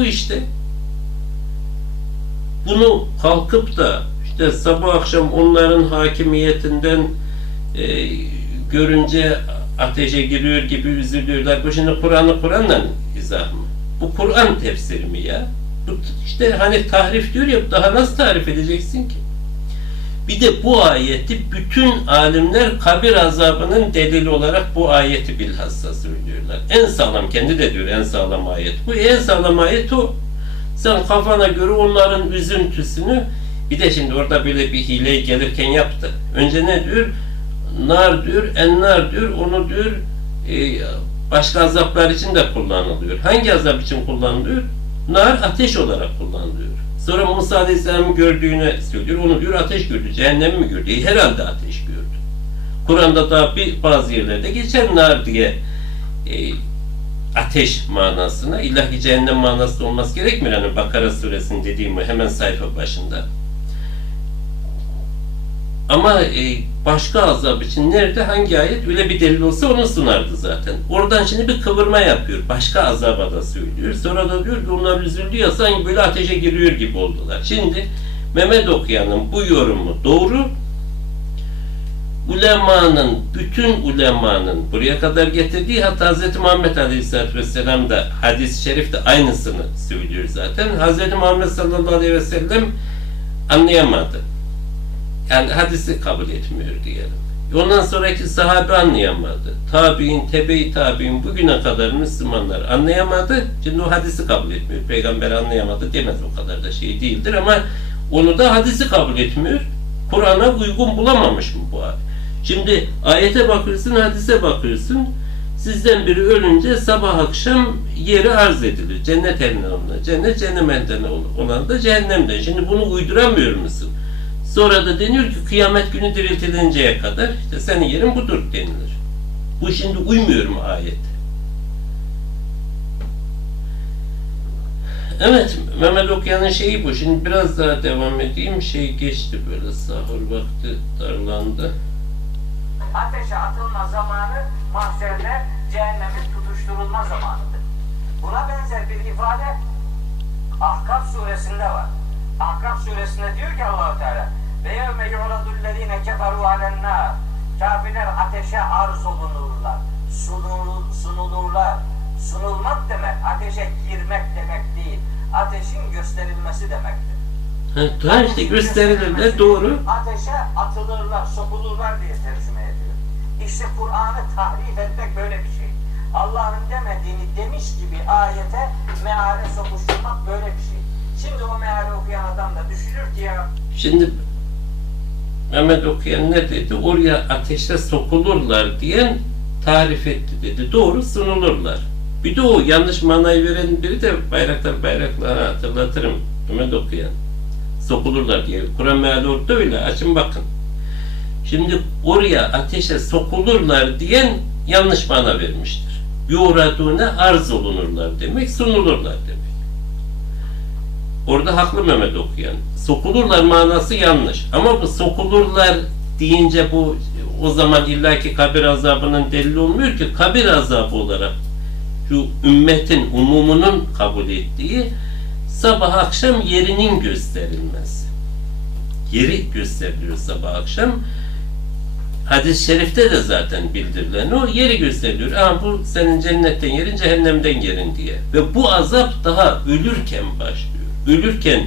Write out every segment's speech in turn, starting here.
bu işte. Bunu kalkıp da işte sabah akşam onların hakimiyetinden e, görünce ateşe giriyor gibi üzülüyorlar. Bu şimdi Kur'an'ı Kur'an'la izah mı? Bu Kur'an tefsiri mi ya? Bu işte hani tahrif diyor ya daha nasıl tarif edeceksin ki? Bir de bu ayeti bütün alimler kabir azabının delili olarak bu ayeti bilhassa söylüyorlar. En sağlam, kendi de diyor en sağlam ayet. Bu en sağlam ayet o. Sen kafana göre onların üzüntüsünü bir de şimdi orada böyle bir hile gelirken yaptı. Önce ne diyor? Nar diyor, ennar diyor, onu diyor e, başka azaplar için de kullanılıyor. Hangi azap için kullanılıyor? Nar ateş olarak kullanılıyor. Sonra Musa Aleyhisselam'ın gördüğünü söylüyor. Onu diyor ateş gördü. Cehennem mi gördü? Herhalde ateş gördü. Kur'an'da da bir bazı yerlerde geçer nar diye e, ateş manasına. İlla ki cehennem manası olması gerekmiyor. Hani Bakara suresinin dediğim hemen sayfa başında. Ama e, başka azap için nerede hangi ayet öyle bir delil olsa onu sunardı zaten. Oradan şimdi bir kıvırma yapıyor. Başka azaba da söylüyor. Sonra da diyor ki onlar üzüldü ya sanki böyle ateşe giriyor gibi oldular. Şimdi Mehmet Okuyan'ın bu yorumu doğru. Ulemanın, bütün ulemanın buraya kadar getirdiği hatta Hz. Muhammed Aleyhisselatü Vesselam da hadis-i şerifte aynısını söylüyor zaten. Hz. Muhammed sallallahu aleyhi ve sellem anlayamadı. Yani hadisi kabul etmiyor diyelim. Ondan sonraki sahabe anlayamadı. Tabi'in, tebe-i tabi'in bugüne kadar Müslümanlar anlayamadı. Şimdi o hadisi kabul etmiyor. Peygamber anlayamadı demez o kadar da şey değildir ama onu da hadisi kabul etmiyor. Kur'an'a uygun bulamamış mı bu abi? Şimdi ayete bakıyorsun, hadise bakıyorsun. Sizden biri ölünce sabah akşam yeri arz edilir. Cennet elinden olana, cennet cehennem elinden olan da cehennemden. Şimdi bunu uyduramıyor musun? Sonra da deniyor ki kıyamet günü diriltilinceye kadar işte senin yerin budur denilir. Bu şimdi uymuyor mu ayete? Evet, Mehmet Okuyan'ın şeyi bu. Şimdi biraz daha devam edeyim. Şey geçti böyle sahur vakti darlandı. ateşe atılma zamanı mahşerde cehennemin tutuşturulma zamanıdır. Buna benzer bir ifade Ahkaf suresinde var. Ahkaf suresinde diyor ki Allahu Teala ve yevme yu'radullezine keferu alennâr kafirler ateşe arz olunurlar, sunul, sunulurlar. Sunulmak demek ateşe girmek demek değil. Ateşin gösterilmesi demektir. Ha, tamam işte gösterilirler doğru. Ateşe atılırlar, sokulurlar diye tercüme ediyor. İşte Kur'an'ı tahrif etmek böyle bir şey. Allah'ın demediğini demiş gibi ayete meale sokuşturmak böyle bir şey. Şimdi o meali okuyan adam da düşünür ki ya Şimdi Mehmet Okuyan ne dedi? Oraya ateşe sokulurlar diyen tarif etti dedi. Doğru sunulurlar. Bir de o yanlış manayı veren biri de bayraklar bayraklar hatırlatırım Mehmet Okuyan. Sokulurlar diye. Kur'an meali orada öyle. Açın bakın. Şimdi oraya ateşe sokulurlar diyen yanlış mana vermiştir. Yuradune arz olunurlar demek, sunulurlar demek. Orada haklı Mehmet okuyan. Sokulurlar manası yanlış. Ama bu sokulurlar deyince bu o zaman illaki kabir azabının delili olmuyor ki kabir azabı olarak şu ümmetin umumunun kabul ettiği sabah akşam yerinin gösterilmesi. Yeri gösteriliyor sabah akşam. Hadis-i şerifte de zaten bildirilen o yeri gösteriyor. Ama bu senin cennetten yerin, cehennemden yerin diye. Ve bu azap daha ölürken başlıyor. Ölürken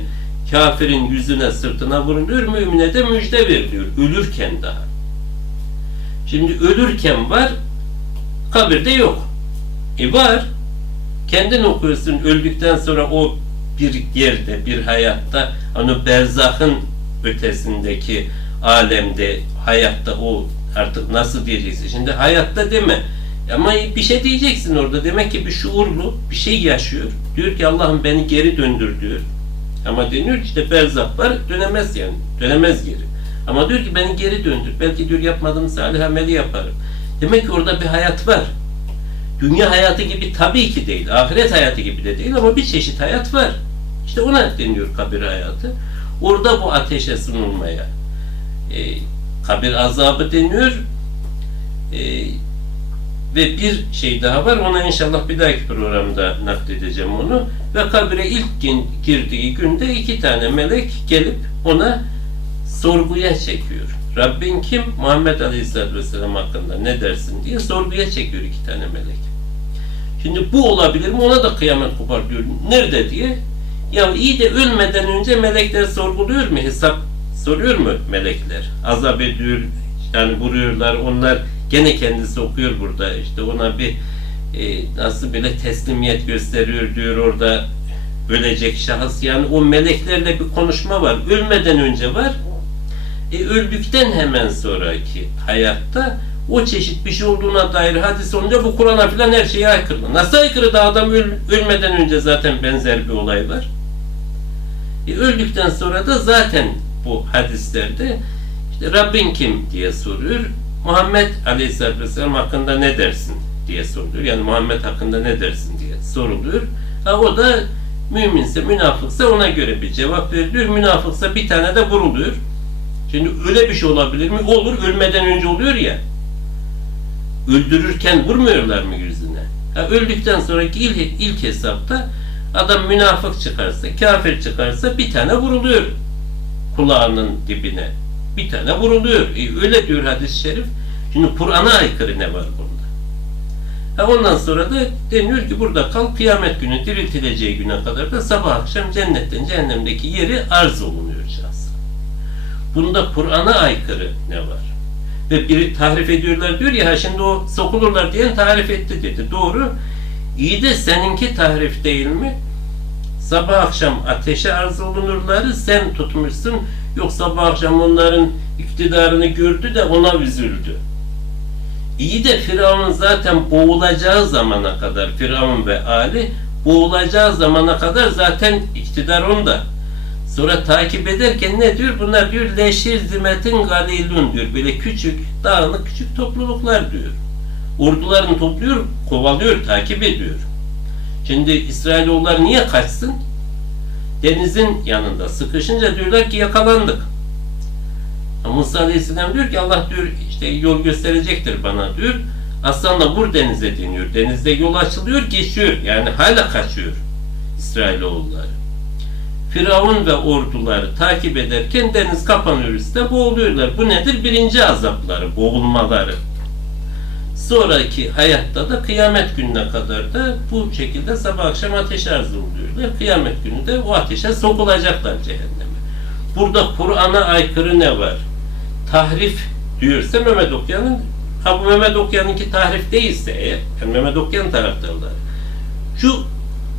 kafirin yüzüne sırtına vuruluyor, mümine de müjde veriliyor. Ölürken daha. Şimdi ölürken var, kabirde yok. E var. Kendin okuyorsun öldükten sonra o bir yerde, bir hayatta, hani berzahın ötesindeki alemde, hayatta o artık nasıl diyeceksin? Şimdi hayatta deme. Ama bir şey diyeceksin orada. Demek ki bir şuurlu bir şey yaşıyor. Diyor ki Allah'ım beni geri döndür diyor. Ama deniyor ki işte berzah var dönemez yani. Dönemez geri. Ama diyor ki beni geri döndür. Belki diyor yapmadığım salih ameli yaparım. Demek ki orada bir hayat var. Dünya hayatı gibi tabii ki değil. Ahiret hayatı gibi de değil ama bir çeşit hayat var. İşte ona deniyor kabir hayatı. Orada bu ateşe sunulmaya e, kabir azabı deniyor. E, Ve bir şey daha var. Ona inşallah bir dahaki programda nakledeceğim onu. Ve kabire ilk girdiği günde iki tane melek gelip ona sorguya çekiyor. Rabbin kim? Muhammed Aleyhisselatü Vesselam hakkında ne dersin diye sorguya çekiyor iki tane melek. Şimdi bu olabilir mi? Ona da kıyamet kopar diyor. Nerede diye. Ya iyi de ölmeden önce melekler sorguluyor mu? Hesap soruyor mu melekler? Azap ediyor, yani vuruyorlar. Onlar gene kendisi okuyor burada. İşte ona bir e, nasıl böyle teslimiyet gösteriyor diyor orada ölecek şahıs. Yani o meleklerle bir konuşma var. Ölmeden önce var. E, öldükten hemen sonraki hayatta o çeşit bir şey olduğuna dair hadis olunca bu Kur'an'a filan her şeye aykırı. Nasıl aykırı da adam öl- ölmeden önce zaten benzer bir olay var. E, öldükten sonra da zaten bu hadislerde işte Rabbin kim diye soruyor. Muhammed Aleyhisselatü Vesselam hakkında ne dersin diye soruluyor. Yani Muhammed hakkında ne dersin diye soruluyor. Ha, o da müminse, münafıksa ona göre bir cevap veriliyor. Münafıksa bir tane de vuruluyor. Şimdi öyle bir şey olabilir mi? Olur. Ölmeden önce oluyor ya. Öldürürken vurmuyorlar mı yüzüne? Ha, öldükten sonraki ilk, ilk hesapta adam münafık çıkarsa, kafir çıkarsa bir tane vuruluyor kulağının dibine. Bir tane vuruluyor. E, öyle diyor hadis-i şerif. Şimdi Kur'an'a aykırı ne var bunda? Ha, ondan sonra da deniyor ki burada kal kıyamet günü diriltileceği güne kadar da sabah akşam cennetten cehennemdeki yeri arz olunuyor şahsen. Bunda Kur'an'a aykırı ne var? Ve biri tahrif ediyorlar diyor ya şimdi o sokulurlar diyen tahrif etti dedi. Doğru. İyi de seninki tahrif değil mi? Sabah akşam ateşe arz olunurları sen tutmuşsun. Yok sabah akşam onların iktidarını gördü de ona üzüldü. İyi de Firavun zaten boğulacağı zamana kadar Firavun ve Ali boğulacağı zamana kadar zaten iktidar onda. Sonra takip ederken ne diyor? Bunlar diyor leşir zimetin galilun diyor. Böyle küçük, dağınık küçük topluluklar diyor. Ordularını topluyor, kovalıyor, takip ediyor. Şimdi İsrailoğullar niye kaçsın? Denizin yanında sıkışınca diyorlar ki yakalandık. Musa Aleyhisselam diyor ki Allah diyor işte yol gösterecektir bana diyor. Aslanla vur denize deniyor. Denizde yol açılıyor, geçiyor. Yani hala kaçıyor İsrailoğulları. Firavun ve orduları takip ederken deniz kapanıyor üstte boğuluyorlar. Bu nedir? Birinci azapları, boğulmaları. Sonraki hayatta da kıyamet gününe kadar da bu şekilde sabah akşam ateş arzı oluyorlar. Kıyamet günü de o ateşe sokulacaklar cehenneme. Burada Kur'an'a aykırı ne var? Tahrif diyorsa Mehmet Okyan'ın ha bu Mehmet Okyan'ınki tahrif değilse eğer yani Mehmet Okyan taraftarları şu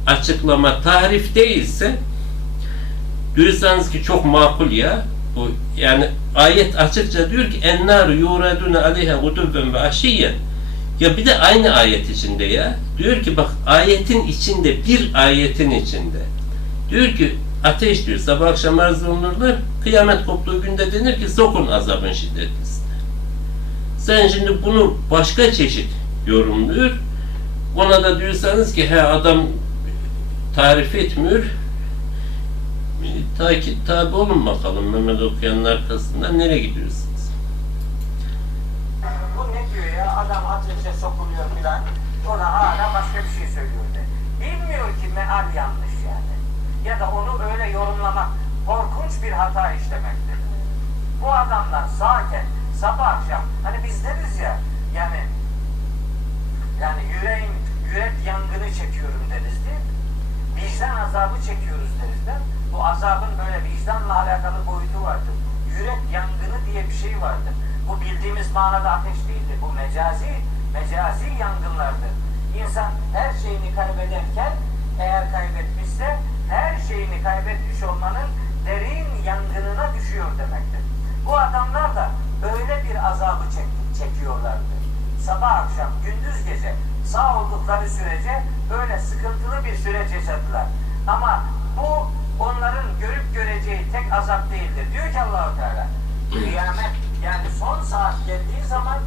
açıklama tahrif değilse diyorsanız ki çok makul ya bu yani ayet açıkça diyor ki ennar yuradune aleyha gudubben ve aşiyyen ya bir de aynı ayet içinde ya. Diyor ki bak ayetin içinde bir ayetin içinde. Diyor ki ateş diyor sabah akşam arz olunurlar kıyamet koptuğu günde denir ki sokun azabın şiddetlisine. Sen şimdi bunu başka çeşit yorumluyor. Ona da diyorsanız ki he adam tarif etmiyor. Takip tabi olun bakalım Mehmet Okuyan'ın arkasından nereye gidiyorsunuz? Bu ne diyor ya? Adam ateşe sokuluyor filan. Ona hala başka bir şey söylüyor de. Bilmiyor ki meal yanlış yani. Ya da onu öyle yorumlamak korkunç bir hata işlemektir. Bu adamlar sağken sabah akşam hani biz deriz ya yani yani yüreğim yürek yangını çekiyorum deriz değil mi? Vicdan azabı çekiyoruz deriz mi? Bu azabın böyle vicdanla alakalı boyutu vardır. Yürek yangını diye bir şey vardır. Bu bildiğimiz manada ateş değildir. Bu mecazi, mecazi yangınlardır. İnsan her şeyini kaybederken eğer kaybetmişse her şeyini kaybetmiş olmanın derin yangınına düşüyor demektir. Bu adamlar da öyle bir azabı çek, çekiyorlardı. Sabah akşam, gündüz gece sağ oldukları sürece böyle sıkıntılı bir süreç yaşadılar. Ama bu onların görüp göreceği tek azap değildir. Diyor ki Allahu Teala kıyamet yani son saat geldiği zaman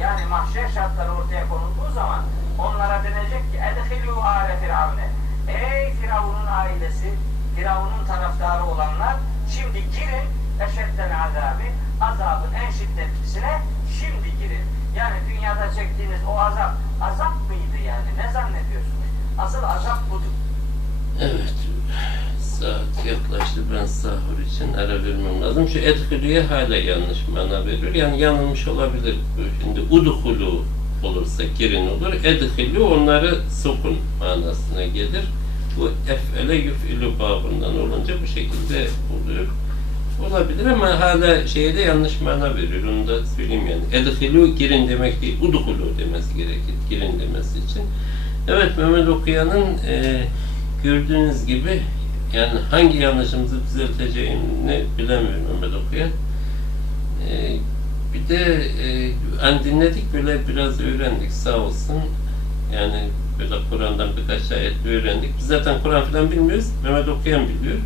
yani mahşer şartları ortaya konulduğu zaman onlara denecek ki edhilû âle firavne ey Firavun'un ailesi Firavun'un taraftarı olanlar şimdi girin eşeddel azabi azabın en şiddetlisine şimdi girin. Yani dünyada çektiğiniz o azap azap mıydı yani? Ne zannediyorsunuz? Asıl azap budur. Evet. Saat yaklaştı. Ben sahur için ara vermem lazım. Şu edhülüye hala yanlış mana veriyor. Yani yanılmış olabilir. Şimdi udhulu olursa girin olur. Edhülü onları sokun manasına gelir. Bu ef'ele yüf'ülü babından olunca bu şekilde oluyor. Olabilir ama hala şeye de yanlış mana veriyor. Onu da söyleyeyim yani. Edhülü girin demek değil. Udhulu demesi gerekir. Girin demesi için. Evet Mehmet Okuyan'ın e, gördüğünüz gibi yani hangi yanlışımızı düzelteceğini bilemiyorum Mehmet Okuyan. E, bir de e, hani dinledik böyle biraz öğrendik sağ olsun. Yani böyle Kur'an'dan birkaç ayet öğrendik. Biz zaten Kur'an falan bilmiyoruz. Mehmet Okuyan biliyor.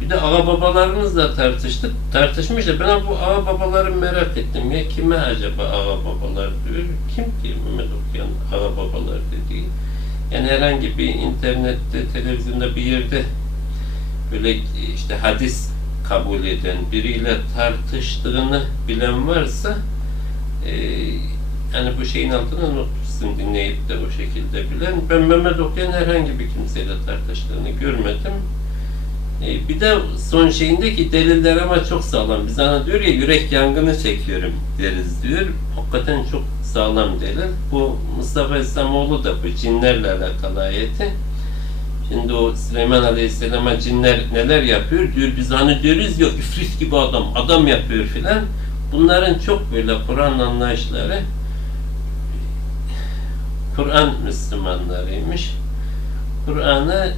Bir de ağa babalarımızla tartıştık. Tartışmış da ben bu ağa babaları merak ettim. Ya kime acaba ağa babalar diyor? Kim ki Mehmet Okuyan ağa babalar dediği? Yani herhangi bir internette, televizyonda bir yerde böyle işte hadis kabul eden biriyle tartıştığını bilen varsa e, yani bu şeyin altına not dinleyip de o şekilde bilen. Ben Mehmet Okuyan herhangi bir kimseyle tartıştığını görmedim. E, bir de son şeyindeki deliller ama çok sağlam. Biz ana diyor ya yürek yangını çekiyorum deriz diyor. Hakikaten çok sağlam delil. Bu Mustafa İslamoğlu da bu cinlerle alakalı ayeti. Şimdi o Süleyman Aleyhisselam'a cinler neler yapıyor diyor. Biz hani diyoruz ya üfrit gibi adam, adam yapıyor filan. Bunların çok böyle Kur'an anlayışları Kur'an Müslümanlarıymış. Kur'an'ı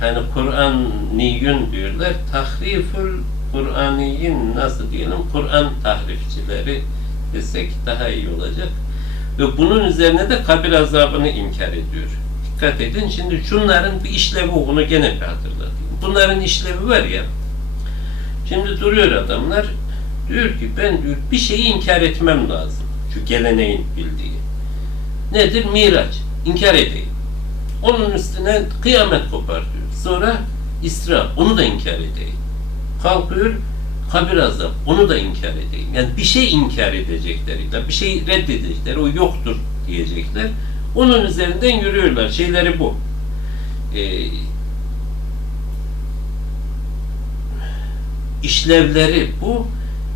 hani Kur'an-niyün diyorlar. Tahriful Kur'aniyin nasıl diyelim? Kur'an tahrifçileri desek daha iyi olacak. Ve bunun üzerine de kabir azabını inkar ediyor. Dikkat edin. Şimdi şunların bir işlevi olduğunu gene bir hatırlatayım. Bunların işlevi var ya. Şimdi duruyor adamlar. Diyor ki ben diyor bir şeyi inkar etmem lazım. Şu geleneğin bildiği. Nedir? Miraç. İnkar edeyim. Onun üstüne kıyamet kopar diyor. Sonra İsra. Onu da inkar edeyim. Kalkıyor kabir azap. Onu da inkar edeyim. Yani bir şey inkar edecekler. Bir şey reddedecekler. O yoktur diyecekler. Onun üzerinden yürüyorlar. Şeyleri bu. Ee, işlevleri bu.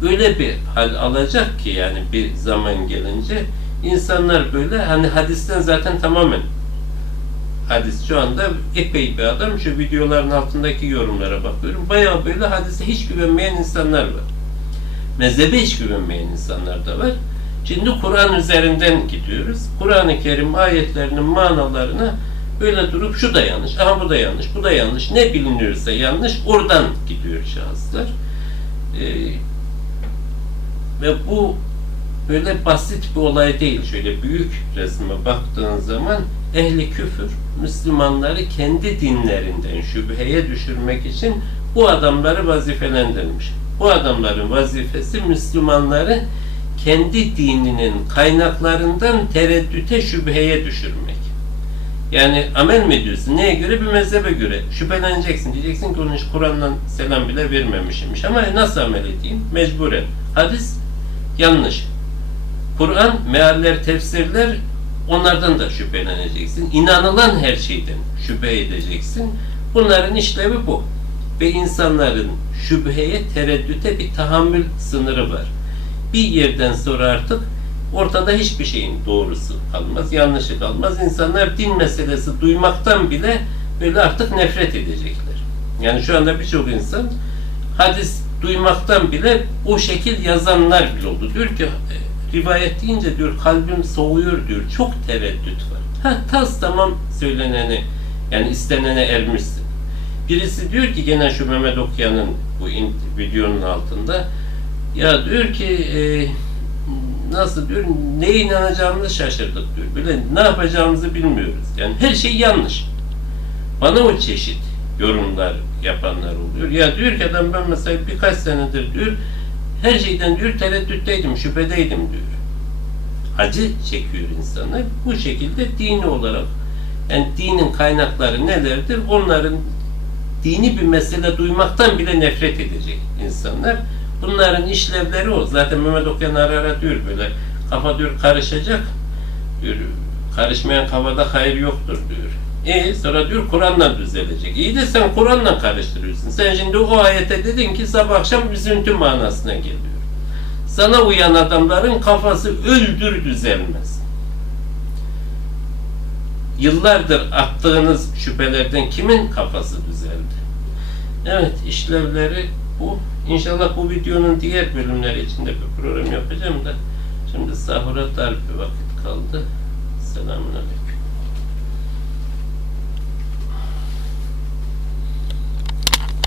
Öyle bir hal alacak ki yani bir zaman gelince insanlar böyle hani hadisten zaten tamamen hadis şu anda epey bir adam şu videoların altındaki yorumlara bakıyorum. Bayağı böyle hadise hiç güvenmeyen insanlar var. Mezhebe hiç güvenmeyen insanlar da var. Şimdi Kur'an üzerinden gidiyoruz. Kur'an-ı Kerim ayetlerinin manalarına böyle durup şu da yanlış, aha bu da yanlış, bu da yanlış. Ne biliniyorsa yanlış oradan gidiyor şahıslar. Ee, ve bu böyle basit bir olay değil. Şöyle büyük resme baktığın zaman ehli küfür Müslümanları kendi dinlerinden şüpheye düşürmek için bu adamları vazifelendirmiş. Bu adamların vazifesi Müslümanları kendi dininin kaynaklarından tereddüte şüpheye düşürmek. Yani amel mi ediyorsun? Neye göre? Bir mezhebe göre. Şüpheleneceksin. Diyeceksin ki onun hiç Kur'an'dan selam bile vermemişimmiş. Ama nasıl amel edeyim? Mecburen. Hadis yanlış. Kur'an, mealler, tefsirler onlardan da şüpheleneceksin. İnanılan her şeyden şüphe edeceksin. Bunların işlevi bu. Ve insanların şüpheye, tereddüte bir tahammül sınırı var. Bir yerden sonra artık ortada hiçbir şeyin doğrusu kalmaz, yanlışı kalmaz. İnsanlar din meselesi duymaktan bile böyle artık nefret edecekler. Yani şu anda birçok insan hadis duymaktan bile o şekil yazanlar bile oldu. Diyor ki rivayet deyince diyor kalbim soğuyor diyor. Çok tereddüt var. Ha tas tamam söyleneni yani istenene ermişsin. Birisi diyor ki gene şu Mehmet Okyan'ın bu videonun altında ya diyor ki e, nasıl diyor neye inanacağımızı şaşırdık diyor. Böyle ne yapacağımızı bilmiyoruz. Yani her şey yanlış. Bana o çeşit yorumlar yapanlar oluyor. Ya diyor ki adam ben mesela birkaç senedir diyor her şeyden diyor tereddütteydim, şüphedeydim diyor. Acı çekiyor insanlar. Bu şekilde dini olarak yani dinin kaynakları nelerdir? Onların dini bir mesele duymaktan bile nefret edecek insanlar. Bunların işlevleri o. Zaten Mehmet Okuyan ara ara diyor böyle kafa diyor karışacak diyor. Karışmayan kafada hayır yoktur diyor. E sonra diyor Kur'an'la düzelecek. İyi de sen Kur'an'la karıştırıyorsun. Sen şimdi o ayete dedin ki sabah akşam üzüntü manasına geliyor. Sana uyan adamların kafası öldür düzelmez. Yıllardır attığınız şüphelerden kimin kafası düzeldi? Evet, işlevleri bu. İnşallah bu videonun diğer bölümleri içinde bir program yapacağım da şimdi sahura dar bir vakit kaldı. Selamun Aleyküm.